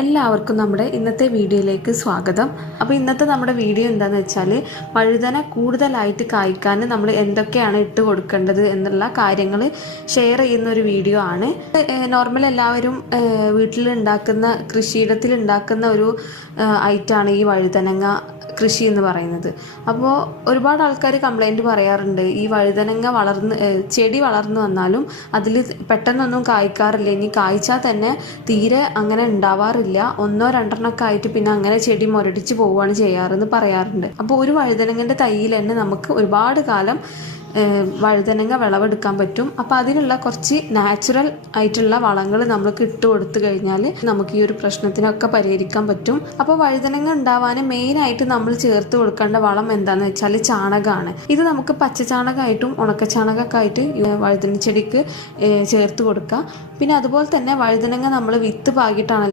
എല്ലാവർക്കും നമ്മുടെ ഇന്നത്തെ വീഡിയോയിലേക്ക് സ്വാഗതം. അപ്പോൾ ഇന്നത്തെ നമ്മുടെ വീഡിയോ എന്താണെന്ന് വെച്ചാൽ വഴുതന കൂടുതലായിട്ട് കായ്ക്കാൻ നമ്മൾ എന്തൊക്കെയാണ് ഇട്ട് കൊടുക്കേണ്ടത് എന്നുള്ള കാര്യങ്ങൾ ഷെയർ ചെയ്യുന്ന ഒരു വീഡിയോ ആണ്. നോർമൽ എല്ലാവരും വീട്ടിലുണ്ടാക്കുന്ന കൃഷിയിടത്തിൽ ഉണ്ടാക്കുന്ന ഒരു ഐറ്റമാണ് ഈ വഴുതനങ്ങ കൃഷി എന്ന് പറയുന്നത്. അപ്പോൾ ഒരുപാട് ആൾക്കാർ കംപ്ലൈൻറ്റ് പറയാറുണ്ട്, ഈ വഴുതനങ്ങ ചെടി വളർന്നു വന്നാലും അതിൽ പെട്ടെന്നൊന്നും കായ്ക്കാറില്ല, ഇനി കായ്ച്ചാൽ തന്നെ തീരെ അങ്ങനെ ഉണ്ടാവാറില്ല, ഒന്നോ രണ്ടെണ്ണമൊക്കെ ആയിട്ട് പിന്നെ അങ്ങനെ ചെടി മുരടിച്ച് പോവുകയാണ് ചെയ്യാറെന്ന് പറയാറുണ്ട്. അപ്പോൾ ഒരു വഴുതനങ്ങൻ്റെ തൈയിൽ തന്നെ നമുക്ക് ഒരുപാട് കാലം വഴുതനങ്ങ വിളവെടുക്കാൻ പറ്റും. അപ്പോൾ അതിനുള്ള കുറച്ച് നാച്ചുറൽ ആയിട്ടുള്ള വളങ്ങൾ നമ്മൾക്ക് ഇട്ട് കൊടുത്തു കഴിഞ്ഞാൽ നമുക്ക് ഈ ഒരു പ്രശ്നത്തിനൊക്കെ പരിഹരിക്കാൻ പറ്റും. അപ്പോൾ വഴുതനങ്ങ ഉണ്ടാവാൻ മെയിനായിട്ട് നമ്മൾ ചേർത്ത് കൊടുക്കേണ്ട വളം എന്താണെന്ന് വെച്ചാൽ ചാണകമാണ്. ഇത് നമുക്ക് പച്ചച്ചാണകമായിട്ടും ഉണക്കച്ചാണകമൊക്കെ ആയിട്ട് വഴുതന ചെടിക്ക് ചേർത്ത് കൊടുക്കാം. പിന്നെ അതുപോലെ തന്നെ വഴുതനങ്ങ നമ്മൾ വിത്ത് പാകിയിട്ടാണ്